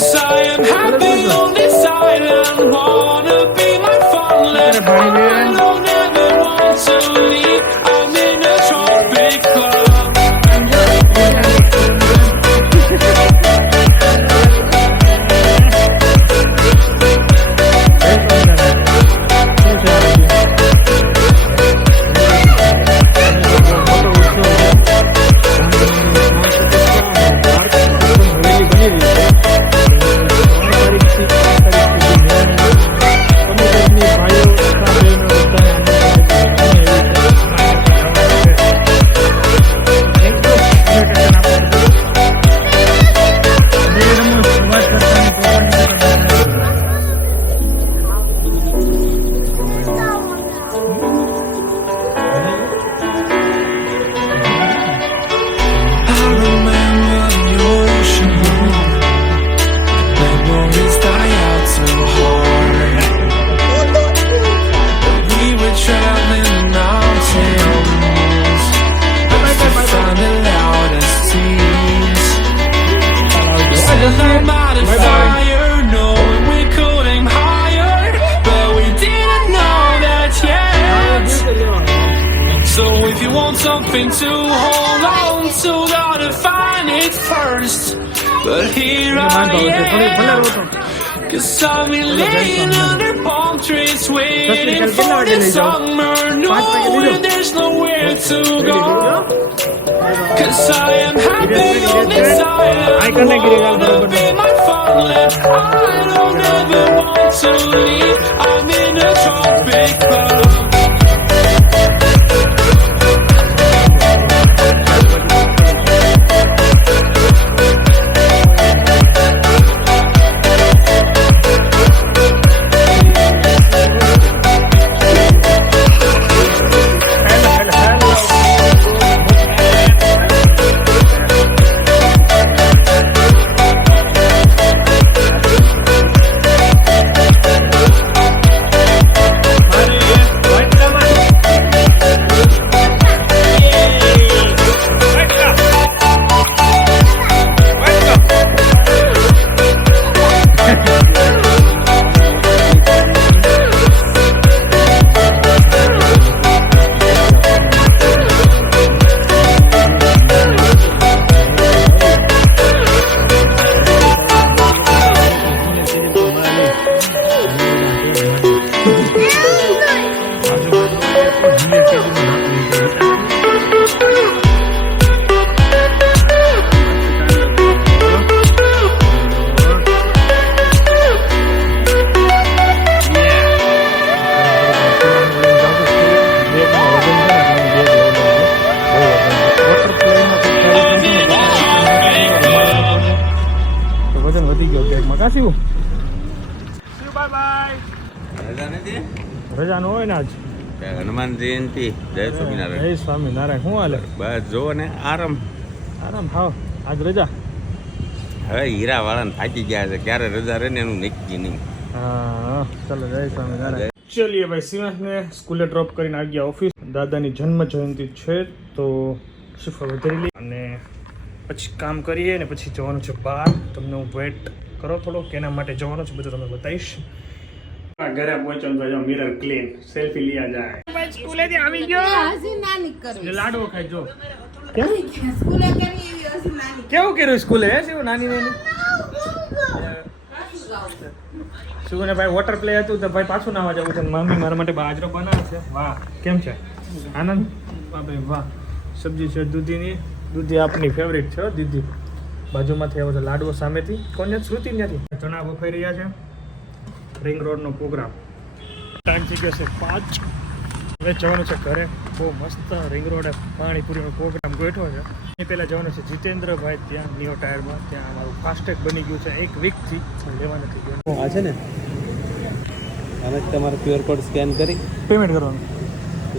'Cause I am happy on this island, wanna be my farmland. I don't ever want to leave, I'm in a tropic club. Something to hold on to, gotta find it first. But here I am, 'cause I've been laying under palm trees waiting for the summer, knowing there's nowhere to go. 'Cause I am happy on this island, wanna be my farmland. I don't ever want to leave, I'm in a tropic club. રજા નો હોય ને આજ હનુમાન જયંતિ. જય સ્વામિનારાયણ. જય સ્વામિનારાયણ. શું હાલે? બસ જો ને આરામ આરામ. હાવ આજ રજા. હવે હીરા વાળાને થાકી ગયા છે, ક્યારે રજા રહે ને એનું નક્કી નહીં. હા ચાલો જય સ્વામિનારાયણ. ચલીએ ભાઈ, સિંહાસને સ્કૂલે ડ્રોપ કરીને આવી ગયા ઓફિસ. દાદાની જન્મ જયંતિ છે તો શ્રીફળ વધારી લઈએ અને પછી કામ કરીએ ને પછી જવાનું છે બહાર. તમને હું વેટ કરો થોડો કે એના માટે જવાનું છે, બધું તમને બતાવીશ. ઘરે પહોંચો ભાઈ, મિરર ક્લીન, સેલ્ફી લીયા જાય. ભાઈ સ્કૂલેથી આવી ગયો. હસી ના નીકળ. લાડવો ખાઈ જો. સ્કૂલે કરી એવી હસી નાની. કેવું કર્યું સ્કૂલે? હે શું નાની નાની શું ને ભાઈ, વોટર પ્લે હતું તો ભાઈ પાછું નાવા જવું છે. મમ્મી મારા માટે બાજરો બનાવે છે. વાહ, કેમ છે આનંદ? વાહ ભાઈ વાહ. સબ્જી છે દૂધીની. દૂધી આપની ફેવરિટ છે દીદી. બાજુમાંથી આવ્યો છે લાડવો સામેથી. કોને? શ્રુતિ નથી. ચણા બફાઈ રહ્યા છે. રિંગ રોડનો પ્રોગ્રામ ટાઈમ થઈ ગયો છે 5. હવે જવાનું છે ઘરે. બહુ મસ્ત રિંગ રોડે પાણીપુરીનો પ્રોગ્રામ ગોઠવો છે. એ પહેલાં જવાનું છે જીતેન્દ્રભાઈ ત્યાં નિયો ટાયરમાં. ત્યાં મારું ફાસ્ટેગ બની ગયું છે 1 વીકથી, લેવા નથી ગયો. આ છે ને, આને તમારે QR કોડ સ્કેન કરી પેમેન્ટ કરવાનું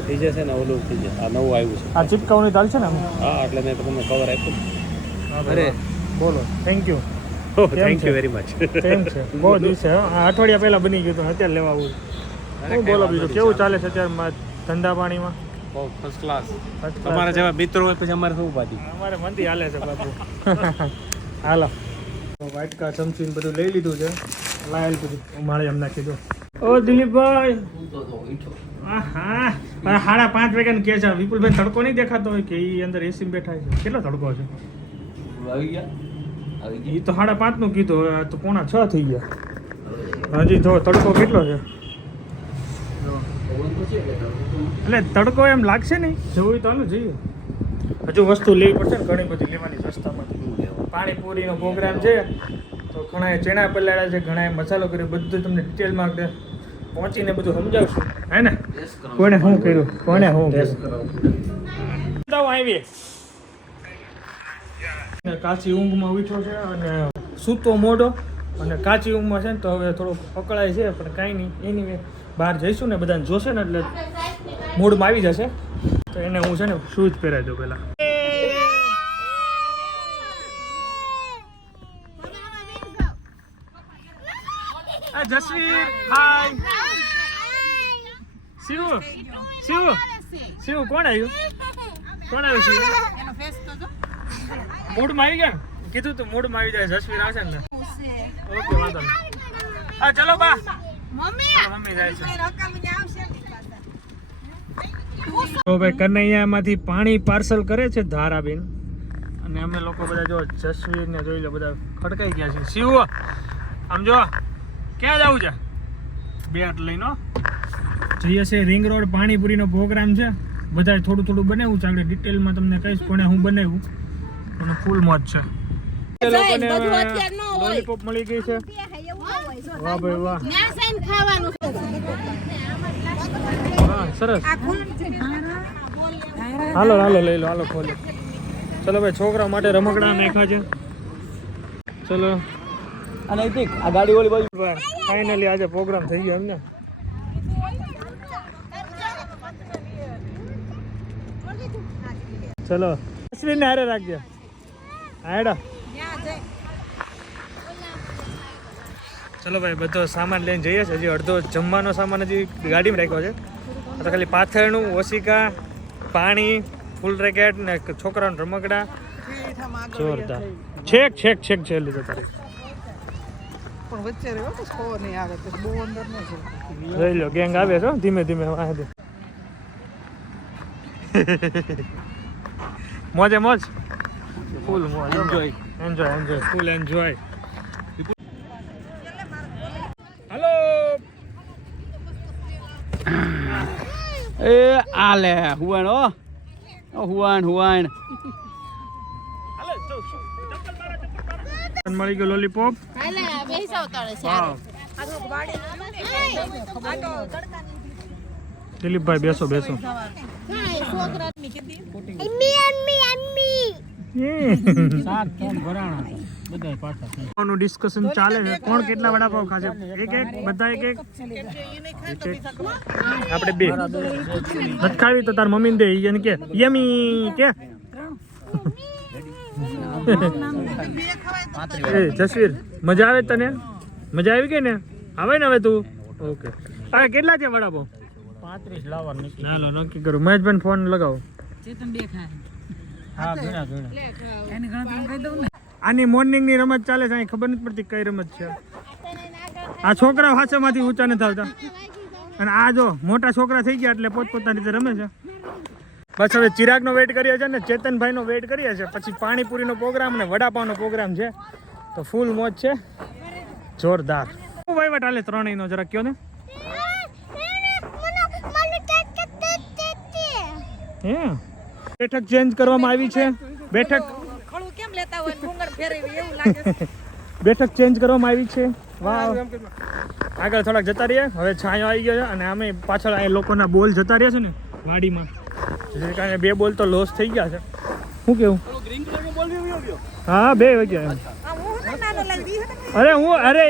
થઈ જશે ને. ઓલું થઈ જશે. આ નવું આવ્યું છે. આ ચિપકાવની દાલ છે ને? હા, એટલે મેં તમને કવર આપ્યું. અરે બોલો, thank you. Thank you very much. કેમ છે? બહુ દિવસે અઠવાડિયા પહેલાં બની ગયું હતું, અત્યારે લેવા આવું. હું બોલો બીજું કેવું ચાલે છે અત્યારે ધંધા પાણીમાં? બહુ ફર્સ્ટ ક્લાસ. તમારા જેવા મિત્રો હોય પછી અમારે શું ઉપાધિ? અમારે મંદી હાલે છે બાપુ. હાલો વાટકા ચમચી ને બધું લઈ લીધું છે. લાયેલ બધું માળે એમ નાખી દો. ઓ દિલીપભાઈ, હા 5:30 વાગ્યાનું કે છે. વિપુલભાઈ તડકો નહીં દેખાતો હોય કે એ અંદર એસી બેઠા છે? કેટલો તડકો છે? એ તો 5:30 નું કીધું, હવે તો 5:45 થઈ ગયા. હજી જો તડકો કેટલો છે. એટલે તડકો એમ લાગશે નહીં, જવું તો હાલો જઈએ. હજુ વસ્તુ લેવી પડશે ને ઘણી બધી લેવાની રસ્તામાંથી. પાણીપુરીનો પ્રોગ્રામ છે તો ઘણાએ ચણા પલાળ્યા છે, ઘણાએ મસાલો કર્યો, બધું તમને ડિટેલમાં પહોંચીને બધું સમજાવશું, હે ને? કોને શું કર્યું, કોને શું કર્યું આવી. કાચી ઊંઘમાં ઉઠ્યો છે અને સૂતો મોઢો અને કાચી ઊંઘમાં છે ને, તો હવે થોડુંક પકડાય છે પણ કાંઈ નહીં. એની બહાર જઈશું ને બધાને જોશે ને એટલે મૂડમાં આવી જશે. તો એને હું છે ને શૂઝ પહેરાવી દઉં પહેલાં. જસવીર, હાય. શિવ કોણ આવ્યું? કોણ આવ્યું? શિવ મૂડમાં આવી ગયા. કીધું તું મૂડમાં આવી જાય. જસવીર આવશે ને? ઓકે, વાંધો નહીં. હા ચલો બા. મમ્મી જાય છે. તો ભાઈ કનૈયામાંથી પાણી પાર્સલ કરે છે ધારાબેન, અને અમે લોકો બધા જો જસવીરને જોઈ લો બધા ખડકાઈ ગયા છે. શિવ આમ જો, ક્યાં જવું છે? બેટ લઈને જઈએ છે રિંગ રોડ. પાણીપુરીનો પ્રોગ્રામ છે, બધા થોડું થોડું બનાવ્યું છે. આપણે ડિટેલમાં તમને કહીશ કોને હું બનાવ્યું, અને ફૂલ મોજ છે. લોલીપોપ મળી ગઈ છે. વાહ ભાઈ વાહ, હા સરસ. હાલો લઈ લો, હાલો ખોલો. ચલો ભાઈ, છોકરા માટે રમકડા નાખ્યા છે. ચલો અને આ ગાડી ઓલી બાજુ. ફાઇનલી આજે પ્રોગ્રામ થઈ ગયો એમને. ચલો અશ્વિનને હારે રાખજે. હાડા ચલો ભાઈ, બધો સામાન લઈને જઈએ છીએ. હજી અડધો જમવાનો સામાન હજી ગાડીમાં રાખ્યો છે. તો ખાલી પાથરણું, ઓશિકા, પાણી, ફૂલ રેકેટ ને છોકરાઓના રમકડા. જોરદાર. છેક છે લીધો તારી. પણ વચ્ચે રહ્યો તો સ્કોર નહીં આવે તો બહુ અંદર ન છે. જોઈ લો, ગેંગ આવે છે ધીમે ધીમે. વાહે મોજે મોજ, ફૂલ મોજ. Enjoy full enjoy. હેલો એ આલે હુવાણ હુવાણ મળી ગયો લોલીપોપ. દિલીપભાઈ બેસો. ડિસ્કશન ચાલે છે, કોણ કેટલા વડાપાવ ખાશે. એક બધા એક. આપણે બે નથી ખાવી તો તાર મમ્મીને દે. એને કે યમી કે. જસવીર મજા આવે તને? મજા આવી ગઈ ને? આવે ને હવે તું? ઓકે. અરે કેટલા છે વડાપાવ? 35 લાવવાનું. ચાલો નક્કી કરું. મહેશભાઈ ફોન લગાવો. આની મોર્નિંગ ની રમત ચાલે છે. અહીં ખબર નથી પડતી કઈ રમત છે. આ છોકરા હાથમાંથી ઊંચા નથી આવતા, અને આ જો મોટા છોકરા થઈ ગયા એટલે પોતપોતાની રીતે રમે છે. બસ હવે ચિરાગનો વેઇટ કરીએ છીએ ને ચેતનભાઈનો વેઇટ કરીએ છીએ. પછી પાણીપુરીનો પ્રોગ્રામ ને વડાપાવનો પ્રોગ્રામ છે. તો ફૂલ મોજ છે, જોરદાર. શું વહીવટ હાલે ત્રણેયનો જરા કયો ને. હે બેઠક ચેન્જ કરવામાં આવી છે. બેઠક ચેન્જ કરવામાં આવી છે. વાહ, આગળ થોડાક જતા રહીએ. હવે છાંયો આવી ગયો છે, અને અમે પાછળ આ લોકોના બોલ જતા રહ્યા છે ને વાડીમાં, જેને કારણે 2 બોલ તો લોસ થઈ ગયા છે. શું કેવું? હા 2 વાગ્યા. અરે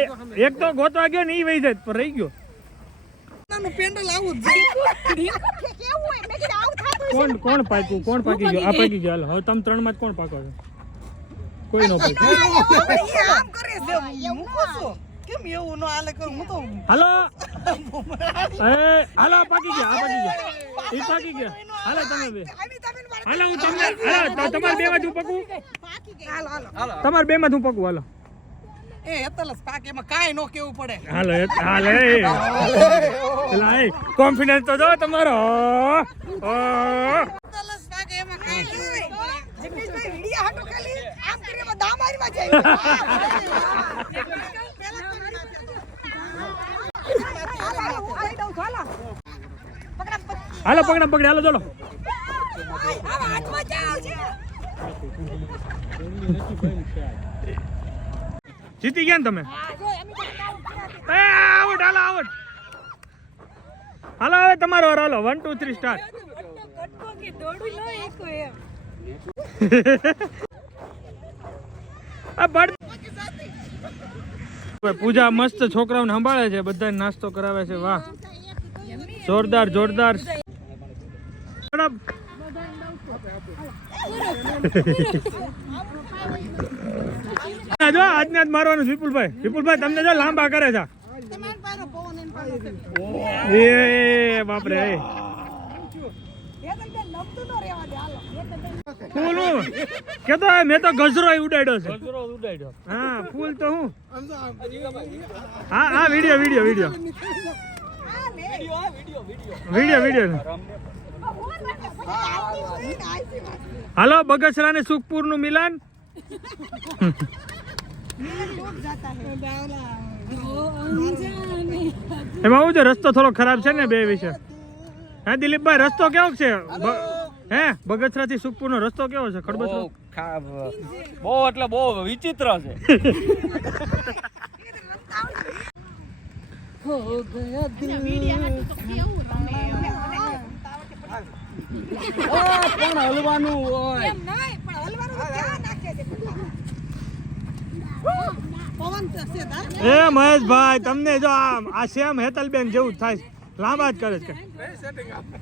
એક તો ગોતવા ગયો ને, એ વહી જાય પણ રહી ગયો. કોણ પાક્યું? કોણ પાકી ગયો? આ પાકી ગયો. હવે તમે 3 માં કોણ પાકો છો? કોઈ નો પાક્યું. હાલો હાલો, પાકી ગયા. આ પાકી ગયા. એ પાકી ગયા. હાલો તમે બે. હાલો હું તમને તમારે 2 માં હું પકું. તમારે 2 માં હું પકું. હાલો એ હેતલસ પાક એમાં કાંઈ નો કેવું પડે. હાલો હાલે કોન્ફિડન્સ તો જો તમારો હેતલસ પાક એમાં કાંઈ કેવું નહીં. જગદીશભાઈ વિડિયા હાટો ખાલી આમ કરીને એમાં દા મારવા જાય. હાલો પકડા હાલો ચાલો જીતી ગયા ને તમે આઉટ હાલો હવે તમારો વાર હાલો 1 2 3 સ્ટાર્ટ પૂજા મસ્ત છોકરાઓને સંભાળે છે બધાને નાસ્તો કરાવે છે વાહ જોરદાર જો આજને આજ મારવાનું વિપુલભાઈ તમને જો લાંબા કરે છે એ બાપરે ફૂલ હું કેતો મેં તો ગજરો ઉડાડ્યો છે હા ફૂલ તો હું હા વિડીયો હાલો બગસરા ને સુખપુર નું મિલન એમાં હું છે રસ્તો થોડો ખરાબ છે ને બે વિશે હે દિલીપભાઈ રસ્તો કેવો છે હે બગસરા થી સુખપુર નો રસ્તો કેવો છે ખડબસરો બહુ એટલે બહુ વિચિત્ર છે. પણ હલવાનું હોય એ મહેશભાઈ તમને જો આ સેમ હેતલબેન જેવું થાય લાંબા જ કરે છે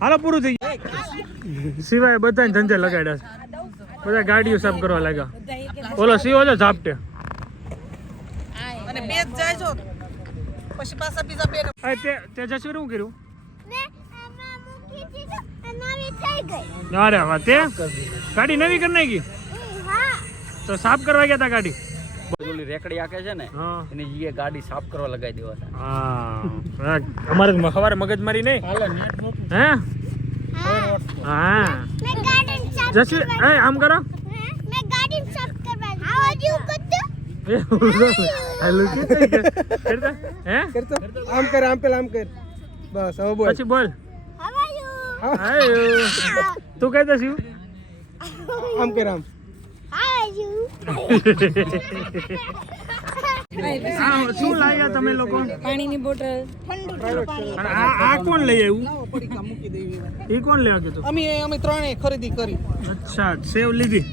હાલો પૂરું થઈ ગયું સિવાય બધાને ધંધે લગાડ્યા છે બધા ગાડીઓ સાફ કરવા લાગ્યા ઓલો સીઓ છે ઝાપટે અને બે જ જાય છો પછી પાછા બીજા બે તે જશું શું કર્યું ગઈ અરે વાહ તે ગાડી નવી કરી નાખી તો સાફ કરવા ગયા તા ગાડી ઓલી રેકડી આકે છે ને હા એની જગ્યાએ ગાડી સાફ કરવા લગાવી દેવા. હા અમારે સવારે મગજમારી નહીં હે હા મેં ગાર્ડન સાફ જસવી એ આમ કરો મેં ગાર્ડન સાફ કરવા આવાજ કુત્તુ હેલો કે કરતા હે આમ કર આમ પેલા આમ કર બસ હવે બોલ પછી બોલ હાવાયું હાય તું કહેતા છું આમ કર આમ હાવાયું શું લાવ્યા તમે લોકો પાણીની બોટલ અને આ કોણ લઈ આવ્યું પડીકા મૂકી દેવી. એ કોણ લેવા ગયું અમે ત્રણેય ખરીદી કરી. અચ્છા સેવ લીધી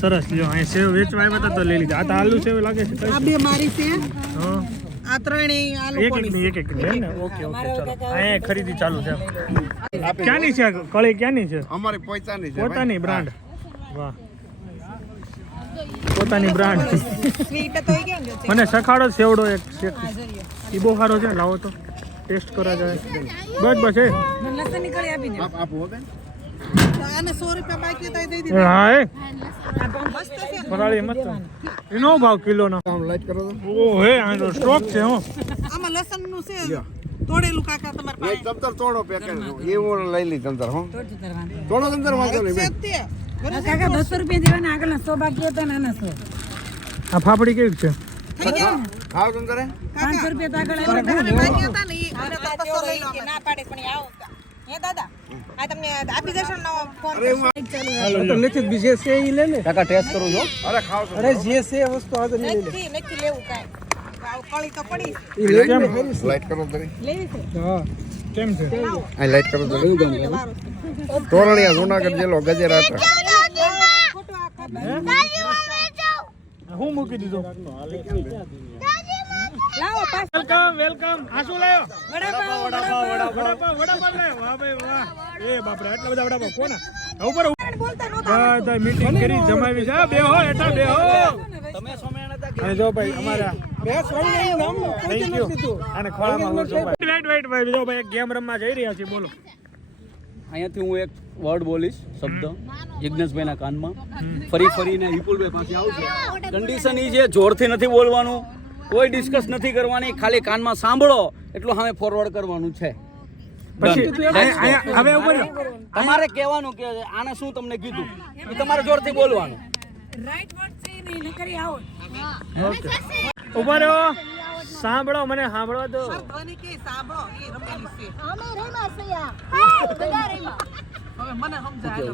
સરસ લ્યો અહીં સેવ વેચવા આવ્યા હતા તો લઈ લીધા આ તો આલુ સેવ લાગે છે આ બે મારી છે હા આ ત્રણેય આ એક લોકોની એક હે ને ઓકે ચલો અહીંયા ખરીદી ચાલુ છે ક્યાંની છે આ કળી ક્યાંની છે અમારી પોતાની છે પોતાની બ્રાન્ડ વાહ પોતાની બ્રાન્ડ સ્વીટ તો ઈ કેમ છે મને સખાડો સેવડો એક શેક ઈ બહુ સારો છે લાવો તો ટેસ્ટ કરા જાય બસ એ લસણ નીકળી આપી દે આપો બેન આને 100 રૂપિયા બાકી તો દઈ દીધા. હા એ મસ્ત છે. ફરાળી મસ્ત એનો ભાવ કિલોનો આમ લાઈટ કરો તો ઓ હે આ તો સ્ટોક છે હો આમાં લસણ નું છે તોડેલું કાકા તમાર પાસે તમતર તોડો પેકેટ એવું લઈ લી તમતર હો તોડો તમતર વાંચો નહીં છે બેન તે કાકા 200 રૂપિયા દેવાના આગળના 100 બાકી હતા ને આના 100 આ ફાફડી કેવી છે થઈ ગયા ને? ખાવ તમતરે 500 રૂપિયા તો આગળ તમે બાકી હતા ને ઈ આને તો 200 લઈ લો ના પાડે પણ આવો હે દાદા આ તમને આપી દેશો ને ફોન તો નથી બીજે છે ઈ લે ને કાકા ટેસ્ટ કરું છો. અરે ખાવ તો અરે જે છે વસ્તુ આ તો નહીં લે નથી લેવું કાંઈ આવ કળી તો પડી ઈ લે ને લાઈટ કરો તરી લેવી છે હા કેમ છે આ લાઈટ કરો તરી તોરણિયા જૂનાગઢ જિલ્લો ગજેરાટા ખોટું આ ખબર હું મૂકી દીધો લાવો પાસ વેલકમ આ શું લાયો વડાપાવ લાયો વાહ ભાઈ વાહ એ બાપ રે એટલા બધા વડાપાવ કોના ઉપર બધા મીટિંગ કરી જમાવી છે બેહો હેઠળ બેહો તમે સોમેણ હતા અને જો ભાઈ અમારા બે સ્વામી નામ કોઈ થેન્ક નથી યુ દીધું અને ખોળામાં હું છું વેઇટ ભાઈ જો ભાઈ એક ગેમ રમવા જઈ રહ્યા છીએ બોલો અહીંયાથી હું એક વર્ડ બોલીશ શબ્દ જિજ્ઞેશભાઈના કાનમાં ફરીને વિપુલભાઈ પાસે આવશે. કન્ડિશન ઈ છે જોરથી નથી બોલવાનું કોઈ ડિસ્કસ નથી કરવાની, ખાલી કાનમાં સાંભળો એટલું સામે ફોરવર્ડ કરવાનું છે. પછી Done. That's all. હવે ઉપર તમારે કહેવાનું કે આને શું તમને કીધું એ તમારે જોરથી બોલવાનું. રાઈટ વર્ડ છે ને એને કરી આવો ઓકે ઉભા રહો, સાંભળો, મને સાંભળવા દો. ધ્વનિ કે સાંભળો એ રમેલી છે અમે રેમા સયા હા બધા રેમા હવે મને સમજાય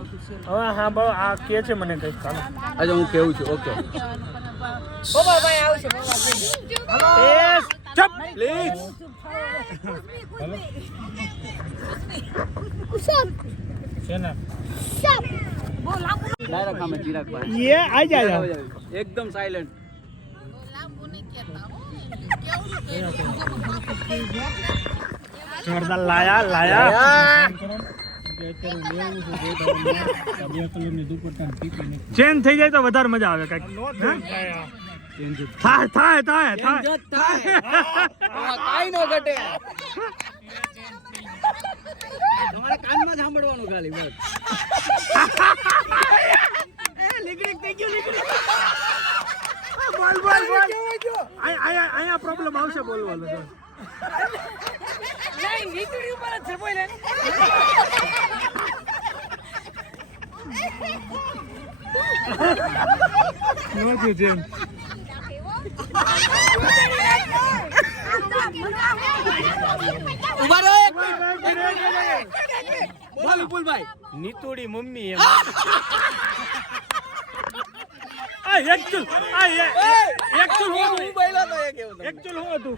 હવે સાંભળો, આ કે છે મને કંઈક ચાલો. આજે હું કેવું છું. ઓકે બોબા ભાઈ આવશે બોબા એ ચપ પ્લીઝ. કુસમ છે ને સબ ડાયરેક્ટ સામે ચિરાગભાઈ. ये आ जाएगा. એકદમ સાયલેન્ટ. જોરદાર લાયા લાયા. ચેન્જ થઈ જાય તો વધારે મજા આવે કઈક. થાય થાય થાય થાય. કાઈ નો ઘટે. તમારે કાનમાં સાંભળવાનું ખાલી બસ. બોલ બોલ બોલ. અહીંયા પ્રોબ્લેમ આવશે બોલવાનું. નહીં નીચડી ઉપર જ છે બોલે નહોતું જેમ. ઉભા રહો એક મિનિટ. બોલ વિપુલભાઈ. નીતુડી મમ્મી એમ. આ એકચ્યુઅલ હું બોલ્યો તો એ કેવું તમને. એકચ્યુઅલ હું હતું.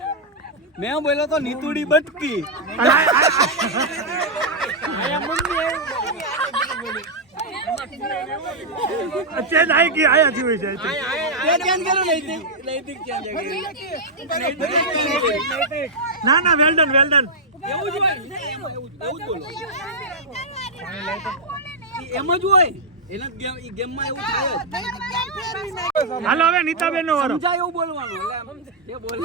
મેં બોલ્યો તો નીતુડી બટકી. આયા મમ્મી ચેન્જ આઈ ગઈ આયાથી હોય છે. તે ચેન્જ કરો નૈતિક. નૈતિક ચેન્જ કરી. ના ના વેલ ડન વેલ ડન. એવું જ હોય. એવું જ બોલો. એમ જ હોય. એના ઈ ગેમમાં એવું થાય જ. હાલો હવે નીતાબેન નો વારો. સમજાય એવું બોલવાનું. એટલે આમ એ બોલ.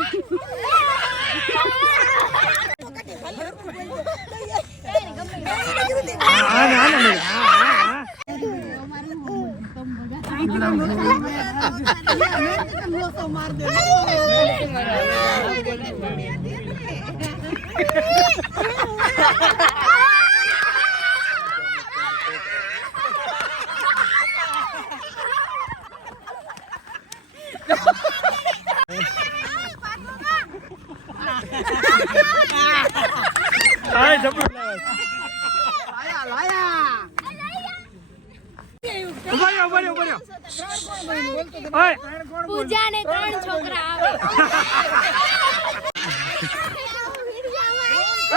આને આને મેં. આય જબરું લાવે. ઉભા રહ્યો, ઉભા રહ્યો, ઉભા રહ્યો. ઓય પૂજા ને 3 છોકરા આવે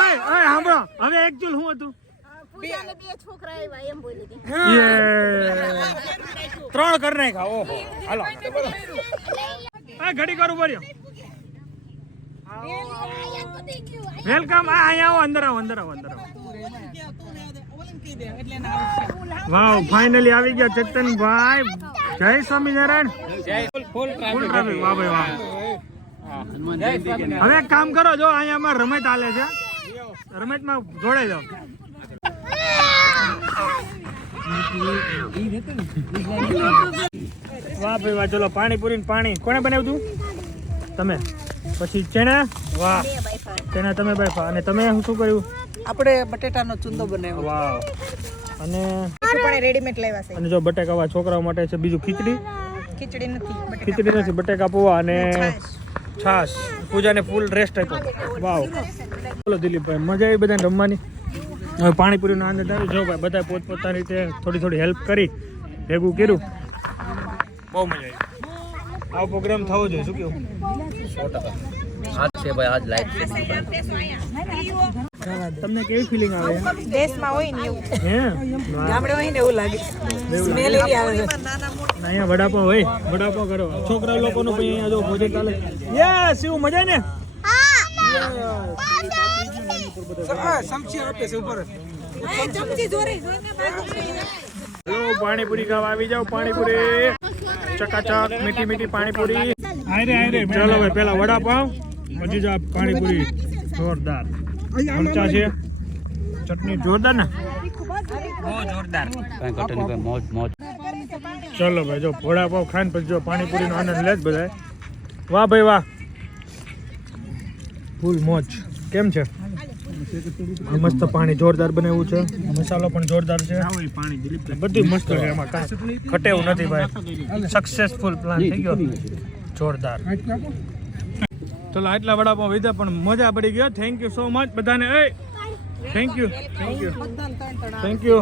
ઓય ઓય સાંભળો, હવે એકચ્યુઅલ હું હતું. પૂજા ને 2 છોકરા આવ્યા એમ બોલી હતી યે 3 કર નાખ્યા. ઓહો હાલો આ ઘડી કર ઉભા રહ્યો. વેલકમ. આ અહીંયા આવો, અંદર આવો, અંદર આવો, અંદર આવો. વાવ ફાઇનલી આવી ગયા ચેતનભાઈ. જય સ્વામિનારાયણ. Full traffic. વાહ ભાઈ વાહ. હવે એક કામ કરો, જો અહીંયા અમારે રમત હાલે છે, રમતમાં જોડાઈ જાઓ. વાહ ભાઈ વાહ. ચલો પાણીપુરી ને પાણી કોણે બનાવ્યું તું? તમે. પછી ચણા. વાહ ચણા તમે બાફા. અને તમે શું કર્યું? આપણે બટેટાનો ચૂંદો બનાવ્યો વાવ. અને પણ રેડીમેડ લાવ્યા છે અને જો બટેકા છોકરાઓ માટે છે. બીજું ખીચડી. ખીચડી નથી ખીચડી નથી, બટેકા પૌવા અને છાશ. પૂજાને ફૂલ રેસ્ટ આપ્યો. વાવ. બોલો દિલીપભાઈ, મજા આવી બધાને રમવાની? હવે પાણીપુરીનો આનંદ આવ્યો. જો ભાઈ બધા પોતપોતાની રીતે થોડી થોડી હેલ્પ કરી ભેગું કર્યું. બહુ મજા આવી. આવો પ્રોગ્રામ થવો જોઈએ. શું કેવું? આજ છે ભાઈ, આજ લાઈફ છે. તમને કેવી ફિલિંગ આવે? દેશમાં હોય ને એવું હે ગામડે હોય ને એવું લાગે સ્મેલ એવી આવે છે અહીંયા વડાપાવ હોય, વડાપાવ કરો છોકરા લોકોનું. પછી અહીંયા જો ભોજન ચાલે. યસ એવું મજા ને. સમજી આપે છે ઉપર ચમચી જોરે હેલો પાણીપુરી ખાવા આવી જાવ. પાણીપુરી ચકાચક મીઠી મીઠી પાણીપુરી. ચાલો ભાઈ પેલા વડાપાવ, પછી જો પાણીપુરી જોરદાર. મરચા છે, ચટણી જોરદાર ને. કાંઈ ઘટે નહીં ભાઈ, મોજ મોજ. ચલો ભાઈ જો વડાપાવ ખાઈને પછી જો પાણીપુરીનો આનંદ લે જ બધા. વાહ ભાઈ વાહ. ફૂલ મોજ. કેમ છે? મસ્ત પાણી જોરદાર બનાવ્યું છે, મસાલો પણ જોરદાર છે, બધું મસ્ત છે, એમાં કાંઈ ઘટે એવું નથી ભાઈ. સક્સેસફુલ પ્લાન થઈ ગયો, જોરદાર. ચલો આટલા વડાપાવ લીધા પણ મજા પડી ગયો. થેન્ક યુ સો મચ બધાને. Thank you thank you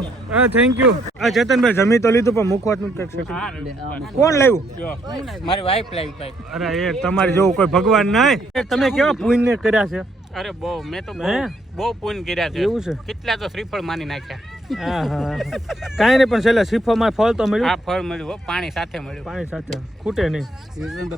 thank you. ચેતનભાઈ જમી તો લીધું પણ મુખવાતનું કંઈક કોણ લાવ્યું? મારી વાઈફ લાવી ભાઈ. અરે એ તમારી જેવું કોઈ ભગવાન નહીં. તમે કેવા પુણ્ય કર્યા છે? અરે બહુ મેં તો હે? બહુ પુણ્ય કર્યા છે. એવું છે? કેટલા તો શ્રીફળ માની નાખ્યા. કાંઈ નહીં, પણ છેલ્લે શ્રીફળમાં ફળ તો મળ્યું. આ ફળ મળ્યું હો, પાણી સાથે મળ્યું. પાણી સાથે ખૂટે નહીં.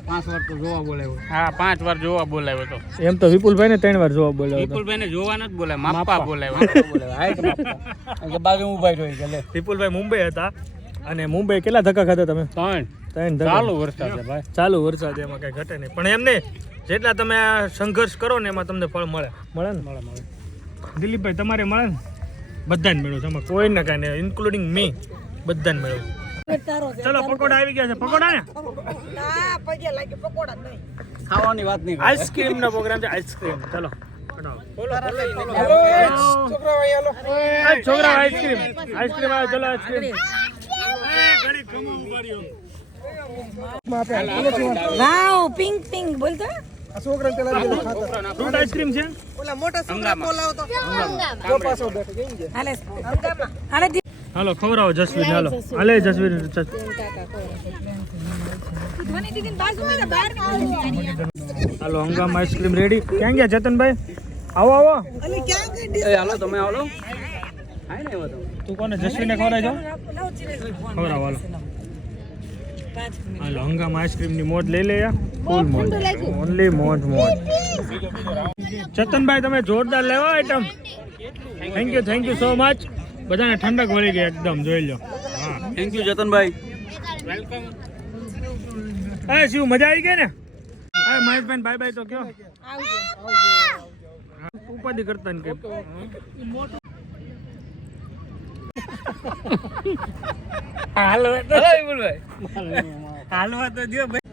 5 વાર તો જોવા બોલાવ્યો. હા 5 વાર જોવા બોલાવ્યો તો. એમ તો વિપુલભાઈ ને 3 વાર જોવા બોલાવ્યો. વિપુલભાઈ ને જોવા નથી બોલાવ્યા, માપા બોલાવ્યા. બાજુ ઉભા રહ્યો. વિપુલભાઈ મુંબઈ હતા અને મુંબઈ કેટલા ધક્કા ખાધા તમે? 3 ધક્કા. ચાલુ વરસાદ છે ભાઈ. ચાલુ વરસાદ, એમાં કઈ ઘટે નહીં. પણ એમ નહીં, જેટલા તમે આ સંઘર્ષ કરો ને એમાં તમને ફળ મળે. મળે ને? મળે. દિલીપભાઈ તમારે મળે ને? બધાને મળ્યું છે, કોઈને કાંઈ નહીં, ઇન્ક્લુડિંગ મી, બધાને મળ્યું. ચલો પકોડા આવી ગયા છે. પકોડા ને ખાવાની વાત નહીં. આઈસ્ક્રીમ નો પ્રોગ્રામ છે. આઈસ્ક્રીમ ચલો છોકરા આઈસ્ક્રીમ આઈસ્ક્રીમ આવે. ચલો આઈસ્ક્રીમ. વાવ પિંક પિંક બોલતો ફ્રૂટ આઈસ્ક્રીમ છે. ઓલા મોટા સંગા બોલાવો તો હાલે હાલે હાલો ખવડાવો જસવીર. હાલો હાલે જસવીર. ધોની દીદી બાજુમાં બહાર નીકળી. હાલો હંગામા આઈસ્ક્રીમ રેડી. ક્યાં ગયા ચેતનભાઈ? આવો આવો. અલી ક્યાં ગઈ? હાલો તમે હાલો. આય ને એવો તો. તું કોને જસવીરને ખવડાવજો? ખવડાવો હાલો. હાલો હંગામા આઈસ્ક્રીમની મોજ લઈ લે. ફૂલ મોજ, ઓનલી મોજ મોજ. ચેતનભાઈ તમે જોરદાર લેવા item. Thank you so much. બધાને ઠંડક વળી ગઈ એકદમ, જોઈ લો. હા થેન્ક યુ જતનભાઈ. એ શિવ મજા આવી ગઈ ને? હા મહેશભાઈ બાય બાય તો કયો. ઉપાધિ કરતા ને કે હાલવા તો બોલભાઈ. હાલવા તો જો ભાઈ.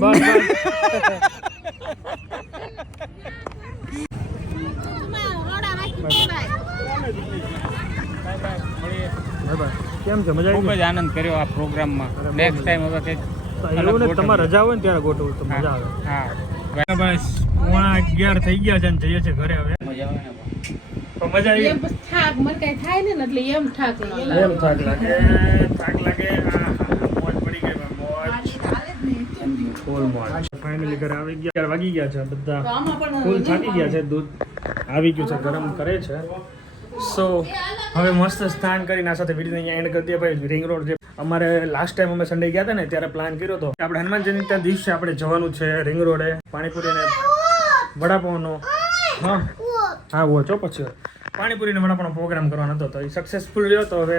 બસ કેમ છે? મજા ખૂબ આવી જ આનંદ કર્યો આ પ્રોગ્રામમાં. નેક્સ્ટ ટાઈમ હવે કંઈક એવું ને તમારે રજા હોય ને ત્યારે ગોઠવું તો મજા આવે. હા બસ 11:15 થઈ ગયા છે અને જઈએ છીએ ઘરે હવે. મજા આવે ને. તો મજા આવી. થાક મને કઈ થાય ને એટલે એમ થાક લાગે. એમ થાક લાગે. થાક લાગે. મોજ પડી ગઈ ભાઈ, મોજ. ફૂલ મોજ. ફાઇનલી ઘરે આવી ગયા. 11 વાગી ગયા છે. બધા ફૂલ થાકી ગયા છે. દૂધ આવી ગયું છે, ગરમ કરે છે. સો હવે મસ્ત સ્નાન કરીને આ સાથે વિડીયો અહીંયા એન્ડ કરી દઈએ ભાઈ. રિંગ રોડ જે અમારે લાસ્ટ ટાઈમ અમે સન્ડે ગયા હતા ને ત્યારે પ્લાન કર્યો હતો કે આપણે હનુમાન જયંતીના દિવસે આપણે જવાનું છે રિંગ રોડે પાણીપુરી ને વડાપાવનો. હા હા વોચો પછી પાણીપુરી ને વડાપાવનો પ્રોગ્રામ કરવાનો હતો, તો એ સક્સેસફુલ રહ્યો. તો હવે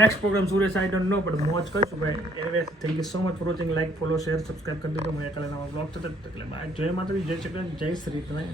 next programme Suresh I don't know પણ મોજ કરીશું ભાઈ. Anyway thank you so much for watching. Like follow share subscribe કરી દેજો. મને કાલે નવા બ્લોગ થતો એટલે બાય. જય માતાજી, જય શ્રી કૃષ્ણ, જય શ્રી કૃષ્ણ.